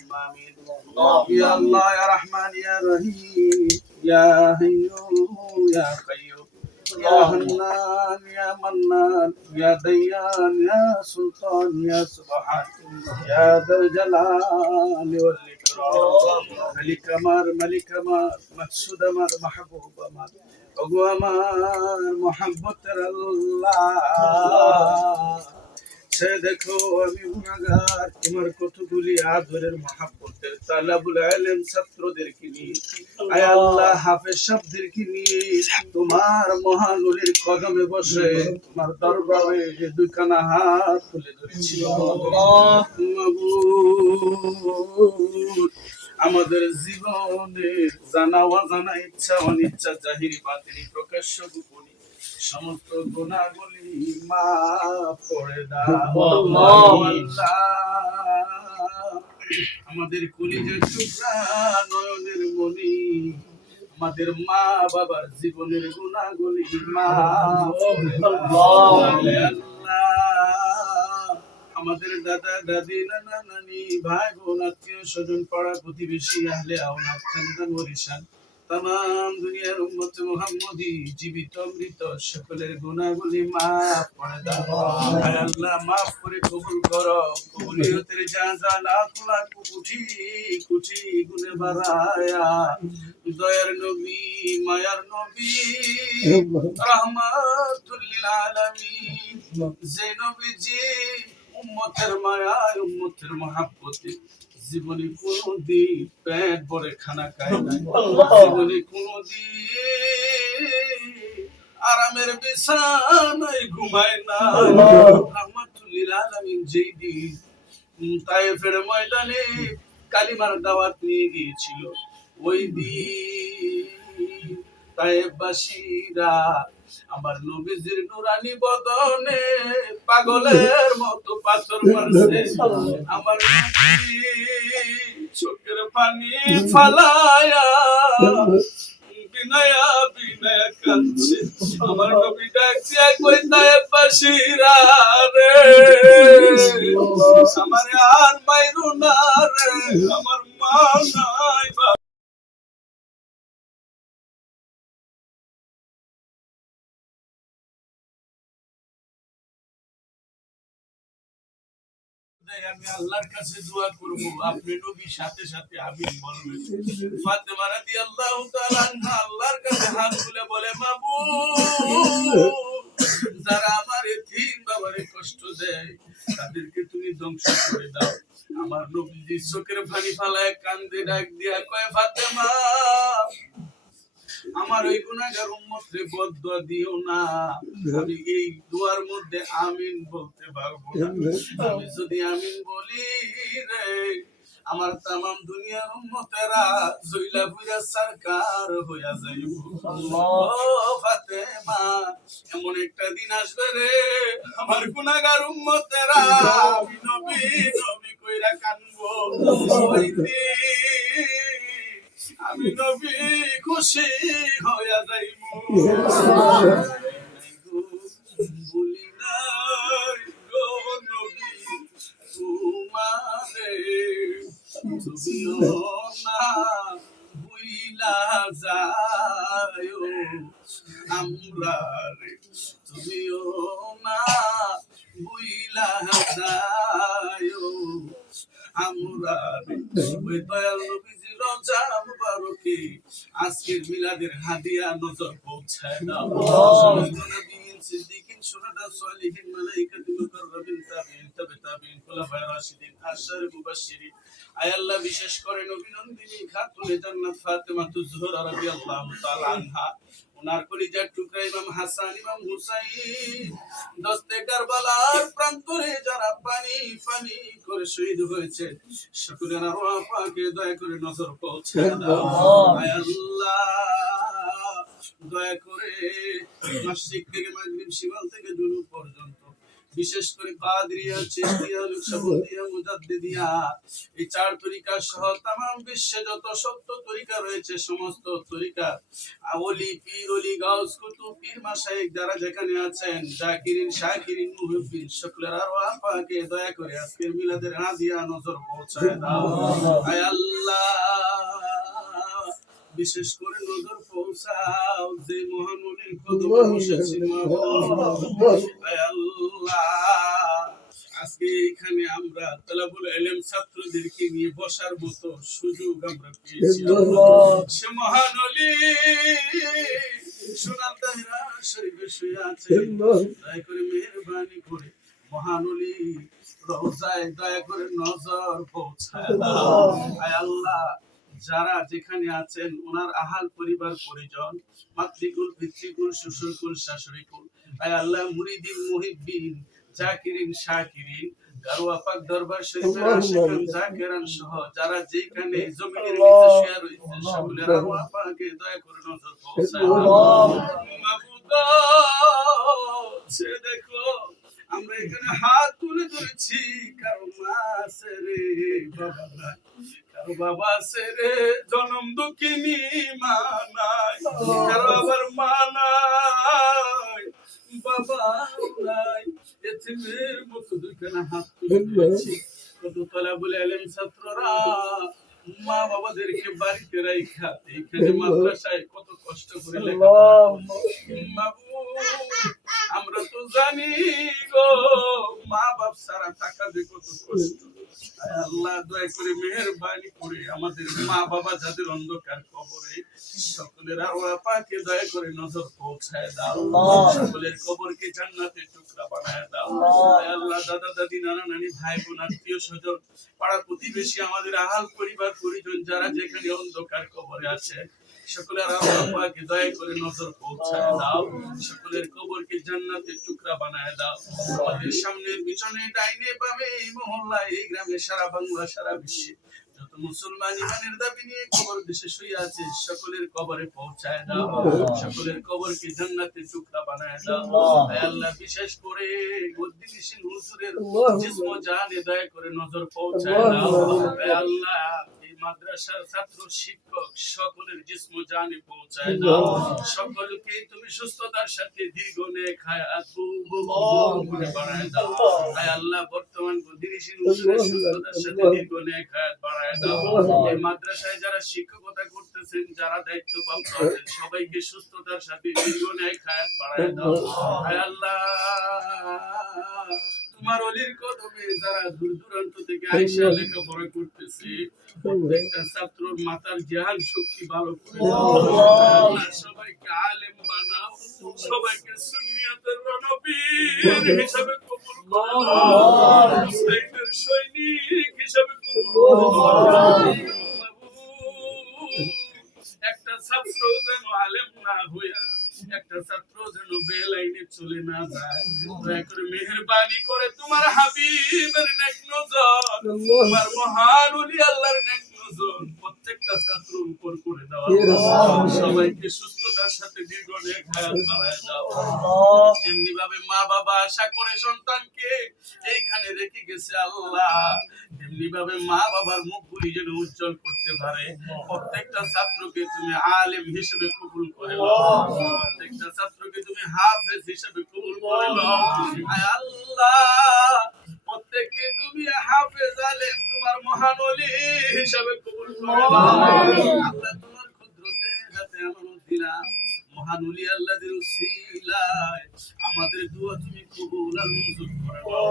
آمين يا الله يا رحمن يا رحيم يا حي يا قيوم يا حنان يا منان يا ديان يا سلطان يا سبحان يا ذا الجلال والإكرام ملك أمر ملك أمر مقصود أمر محبوب أمر ওগো আমার মোহাম্মতের আল্লাহ সে দেখো আমি গুনাহগার তোমার কতগুলি আদরের মোহাব্বতের তালাবুল ইলম ছাত্রদেরকে নিয়ে আয় আল্লাহ হাফেজ সাহেবদেরকে নিয়ে তোমার মহানূরের কদমে বসে তোমার দরবারে দুইখানা হাত তুলে ধরেছি মাবুদ আমাদের জীবনে জানা অজানা ইচ্ছা অনিচ্ছা জাহিরি বাতিনি প্রকাশ্য গোপনী সমস্ত গুনাহগুলি মাফ করে দাও আল্লাহ আমাদের কলিজার টুকরা নয়নের মনি আমাদের মা বাবার জীবনের গুনাহগুলি মাফ করে দাও আল্লাহ আমাদের দাদা দাদি নানা নানি ভাই বোন আত্মীয় স্বজন পাড়া প্রতিবেশী আহলে আওলাদ খানদান ওয়ারিসান तमाम দুনিয়ার উম্মত মুহাম্মদী জীবিত মৃত সকলের গুনাহগুলি maaf করে দাও হে আল্লাহ maaf করে কবুল করো কবুলিয়তের জাযা লাখ লাখ কোটি কোটি গুণে বাড়ায়া দয়ার নবী মায়ার নবী রাহমাতুল লিল আলামিন যে নবীজি উম্মতের মায়ায় উম্মতের মহব্বতে জীবনে কোনদিন পেট ভরে খানা খায় না জীবনে কোনদিন আরামের বিছানায় ঘুমায় না রাহমাতুল লিল আলামিন যেই দিন তায়েফের ময়দানে কালিমার দাওয়াত নিয়ে গিয়েছিল ওই দিন তায়েফবাসীরা আমার নবীজির নুরানি বদনে পাগলের মতো পাথর মারছে আমার নবী চোখের পানি ফালায়া বিনয়া বিনয়া কাঁদছে আমার নবী ডাকছে কই তায়েফবাসীরা রে আমার আর মাইরু না রে আমার মা নাই আমি আল্লাহর কাছে দোয়া করব আপনি নবী সাথে সাথে আমিন বলবেন ফাতেমা রাদিয়াল্লাহু তাআলা আনহা আল্লাহর কাছে হাত তুলে বলে মাবুদ যারা আমার এতিম বাবারে কষ্ট দেয় তাদেরকে তুমি ধ্বংস করে দাও আমার নবীজি চোখের পানি ফালায় কান্দে ডাক দিয়া কয় ফাতেমা আমার ওই গুনাহগার উম্মতরে বদদুয়া দিও না আমি এই দুয়ার মধ্যে আমিন বলতে পারবো না আমি যদি আমিন বলি রে আমার तमाम দুনিয়ার উম্মতেরা জইলা পুরা সরকার হইয়া যাইব আল্লাহ ফাতেমা এমন একটা দিন আসবে রে আমার গুনাহগার উম্মতেরা আমি নবী নবী কইরা কানবো ওই দিন আমি নবী খুশি হইয়া যাইব বলি নাই গো নবী তোমারে তুমিও না ভুইলা যায় আমরা রে তুমিও না ভুইলা যায় আমরা ওই দয়াল নবীজি রোজা মুবারকে আজকের মিলাদের হাদিয়া নজর পৌঁছায় দাও নবীন সিদ্দিকিন শুহাদা সালিহিন মালায়েকাতুল মুকাররাবিন তাবিঈন তাবিঈন খুলাফায়ে রাশিদিন আশারে মুবাশশিরিন আয় আল্লাহ বিশেষ করে নবী নন্দিনী খাতুনে জান্নাত ফাতেমাতুজ জোহরা রাদিয়াল্লাহু তাআলা আনহা ওনার কলিজার টুকরা ইমাম হাসান ইমাম হুসাইন দস্তে কারবালার প্রান্তরে যারা পানি পানি করে শহীদ হয়েছে সকলের আরওয়াহ পাকে দয়া করে নজর পৌঁছায় দাও আয় আল্লাহ দয়া করে মাসরিক থেকে মাগরিব শিমাল থেকে জুনুব পর্যন্ত বিশেষ করে কাদরিয়া, চিশতিয়া, নকশবন্দিয়া, মুজাদ্দিদিয়া, এই 4 তরিকা সহ তামাম বিশ্বে যত সত্য তরিকা রয়েছে সমস্ত তরিকা ওলি পীর ওলি গাউস কুতুব পীর মাশায়েখ যারা যেখানে আছেন জাকিরিন শাকিরিন মুহিব্বিন সকলের আরওয়াহ পাকে দয়া করে আজকের মিলাদের হাদিয়া নজর পৌঁছায় দাও আয় আল্লাহ। বিশেষ করে নজর পৌঁছাও যে মহামুনির কদমে বসেছি আয় আল্লাহ। আজকে এখানে আমরা তালাবুল ইলম ছাত্রদেরকে নিয়ে বসার মতো সুযোগ আমরা পেয়েছি। সে মহান ওলি সোনার দায়রা শরীফে শুয়ে আছেন, দয়া করে মেহেরবানি করে মহান ওলি রওজায় দয়া করে নজর পৌঁছায় দাও আয় আল্লাহ। যারা যেখানে আছেন ওনার আহাল পরিবার পরিজন মাতৃকুল পিতৃকুল শ্বশুরকুল শাশুড়িকুল আয় আল্লাহ মুরিদিন মুহিব্বিন জাকিরিন শাকিরিন গারোয়া পাক দরবার শরীফের আশিকান জাকিরান সহ যারা যেখানে জমিনের নিচে শুয়ে রয়েছে সকলের আরওয়াহ পাকে দয়া করে নজর পৌঁছায় মাবুদ। সে দেখো আমরা এখানে হাত তুলে ধরেছি, কারো মা আছে রে বাবা নাই, কারো বাবা আছে রে জনম দুঃখিনী মা নাই, কারো আবার মা নাই বাবা নাই, এতিমের মতো দুইখানা হাত তুলে ধরেছি। কত তালাবুল ইলম ছাত্ররা মা বাবাদেরকে বাড়িতে রাইখা এইখানে মাদ্রাসায় কত কষ্ট করে লেখাপড়া। আমরা তো জানি গো মা বাপ সারা টাকা দিয়ে কত কষ্ট। আল্লাহ দয়া করে মেহেরবানি করে আমাদের মা বাবা যাদের অন্ধকার কবরে সকলের আরওয়াহ পাকে দয়া করে নজর পৌঁছায় দাও, সকলের কবরকে জান্নাতের টুকরা বানায় দাও আল্লাহ। দাদা দাদি নানা নানি ভাই বোন আত্মীয় স্বজন পাড়া প্রতিবেশী আমাদের আহাল পরিবার পরিজন যারা যেখানে অন্ধকার কবরে আছে সকলের আরওয়াহ পাকে দয়া করে নজর পৌঁছায় দাও, সকলের কবরকে জান্নাতের টুকরা বানায় দাও। আমাদের সামনে পিছনে ডাইনে বামে এই মহল্লায় এই গ্রামে সারা বাংলা সারা বিশ্বে যত মুসলমান ইমানের দাবি নিয়ে কবর দেশে শুয়ে আছে সকলের কবরে পৌঁছায় দাও, সকলের কবরকে জান্নাতের টুকরা বানায় দাও আয় আল্লাহ। বিশেষ করে গদ্দিনিশিন হুজুরের জিসম জানে দয়া করে নজর পৌঁছায় দাও আয় আল্লাহ। মাদ্রাসার ছাত্র শিক্ষক সকলের জিসম জানে পৌঁছায় দাও, সকলকে তুমি সুস্থতার সাথে দীর্ঘ নেক হায়াত করে বাড়ায় দাও আয় আল্লাহ। বর্তমান গদ্দিনিশিন হুজুরের সুস্থতার সাথে দীর্ঘ নেক হায়াত বাড়ায় দাও। এই মাদ্রাসায় যারা শিক্ষকতা করতেছেন যারা দায়িত্ব প্রাপ্ত আছেন সবাইকে সুস্থতার সাথে দীর্ঘ নেক হায়াত বাড়ায় দাও আয় আল্লাহ। তোমার ওলির কদমে যারা দূর দূরান্ত থেকে আইসা লেখাপড়া করতেছে প্রত্যেকটা ছাত্রর মাথার জ্ঞান শক্তি ভালো করে দাও, সবাইকে আলেম বানাও, সবাইকে সুন্নিয়তের রণবীর হিসাবে কবুল করো, হুসাইনের সৈনিক হিসাবে কবুল করো। একটা ছাত্র যেন আলেম না হইয়া একটা ছাত্র যেন বেলাইনে চলে না যায়, দয়া করে মেহেরবানি করে তোমার হাবিবের নেক নজর তোমার মহান ওলি আল্লাহর নেক নজর প্রত্যেকটা ছাত্রের উপর করে দাও, সবাইকে সুস্থতার সাথে দীর্ঘ নেক হায়াত বাড়ায় দাও। যেমনি ভাবে মা বাবা আশা করে সন্তানকে এইখানে রেখে গেছে আল্লাহ, তেমনি ভাবে মা বাবার মুখগুলি যেন উজ্জ্বল করতে পারে প্রত্যেকটা ছাত্রকে তুমি আলেম হিসেবে কবুল করে নাও, প্রত্যেকটা ছাত্রকে তুমি হাফেজ হিসেবে কবুল করে নাও আয় আল্লাহ। প্রত্যেককে তুমি হাফেজ আলেম তোমার মহান ওলি হিসেবে কবুল করে নাও আল্লাহ। তোমার কুদরতের হাতে আমানত দিলাম মহান ওলি আল্লাহর উসিলায় আমাদের দোয়া তুমি কবুল আর মঞ্জুর করে নাও।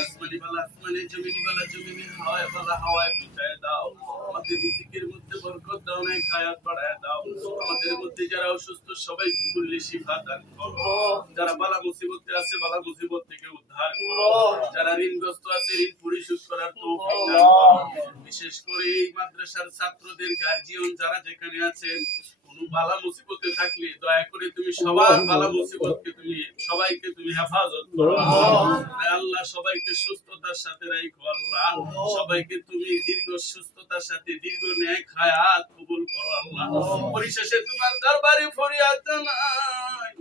আসমানি বালা আসমানে, জমিনি বালা জমিনে, হাওয়ায় বালা হাওয়ায় পৌঁছায় দাও। আমাদের রিজিকের মধ্যে বরকত দাও, নেক হায়াত বাড়ায় দাও। আমাদের মধ্যে যারা অসুস্থ সবাইকে কুল্লি শিফা দান করো, যারা বালা মুসিবতে আছে বালা মুসিবত থেকে উদ্ধার করো, যারা ঋণগ্রস্ত আছে ঋণ পরিশোধ করার তৌফিক দান করো। বিশেষ করে এই মাদ্রাসার ছাত্রদের গার্জিয়ান যারা যেখানে আছেন কোন বালা মুসিবতে থাকলে দয়া করে তুমি সবার বালা মুসিবতকে তুমি সবাইকে তুমি হেফাজত করো আল্লাহ। সবাইকে সুস্থতার সাথে রাখো আল্লাহ, সবাইকে তুমি দীর্ঘ সুস্থতার সাথে দীর্ঘ নেক হায়াত কবুল করো আল্লাহ। পরিশেষে তোমার দরবারে ফরিয়াদ জানাই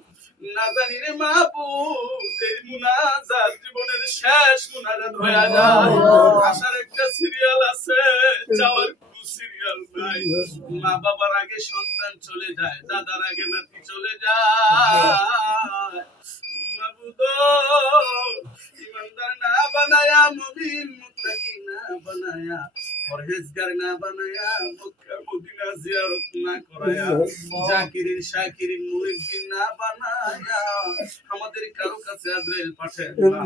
না জানি রে মাহবুব এই মুনাজাত জীবনের শেষ মুনাজাত হয়ে যায়। আসার একটা সিরিয়াল আছে, যাওয়ার কোনো সিরিয়াল নাই। মা বাবার আগে সন্তান চলে যায়, দাদার আগে নাতি চলে যায়। মাবুদ ইমানদার না বানায়া, মুমিন মুত্তাকি না বানায়া, পরহেজগার না বানায়া, মক্কা মদিনা জিয়ারত না করায়া, জাকিরিন শাকিরিন মুহিদ্দিন না বানায়া আমাদের কারো কাছে আজরাইল পাঠায় না।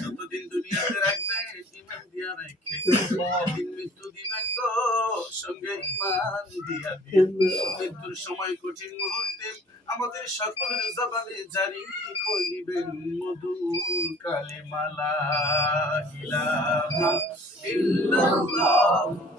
যতদিন দুনিয়াতে রাখবে ইমান দিয়া রাখে, দিন মৃত্যু দিবেন গো সঙ্গে ইমান দিয়া দিন। মৃত্যুর সময় কঠিন মুহূর্তে আমাদের সকলের জবানে জারি করিবেন মধুর কালেমা লা ইলাহা ইল্লাল্লাহ